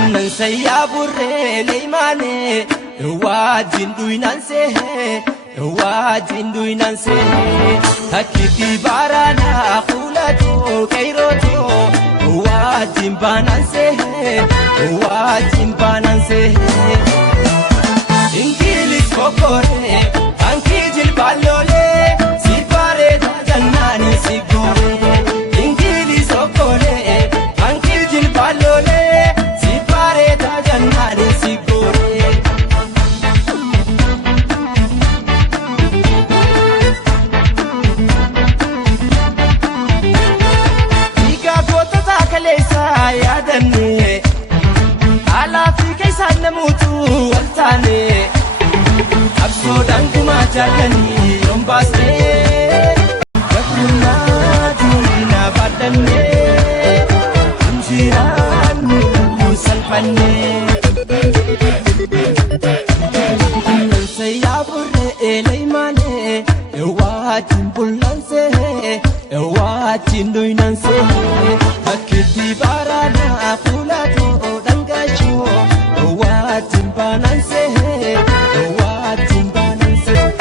Ananse ya burre leimane wajin duinanse wajin duinanse hakiti barana khulato kairoto wajin bananse Ingili kokore anki jil balole sipare jannani sigore Ingili sokore anki jil balole sipare jannani sigore Iga gota takalesa yadanne ala fi kaisa namutu waltane Abso danguma jalani rombaste Yakunna dina badanne Injiran musalfanne Ananse ya burre eleimane Ewajin bulanse Ewajin duinanse Hakiti barana fulato dangacho Ewajin bananse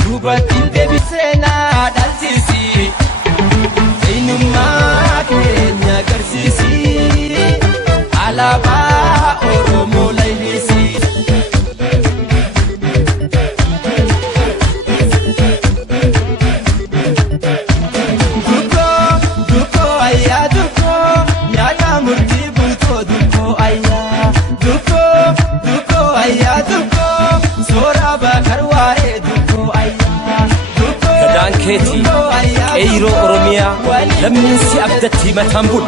Dubatin debisena dalsisi Zainumma kenya garsisi Alaba oromo laylisi Duko ayya duko Nyata murti buto duko ayya Duko ayya duko Sora bakarwae duko Danketi Eiro Oromia Lammin si abdatti matambul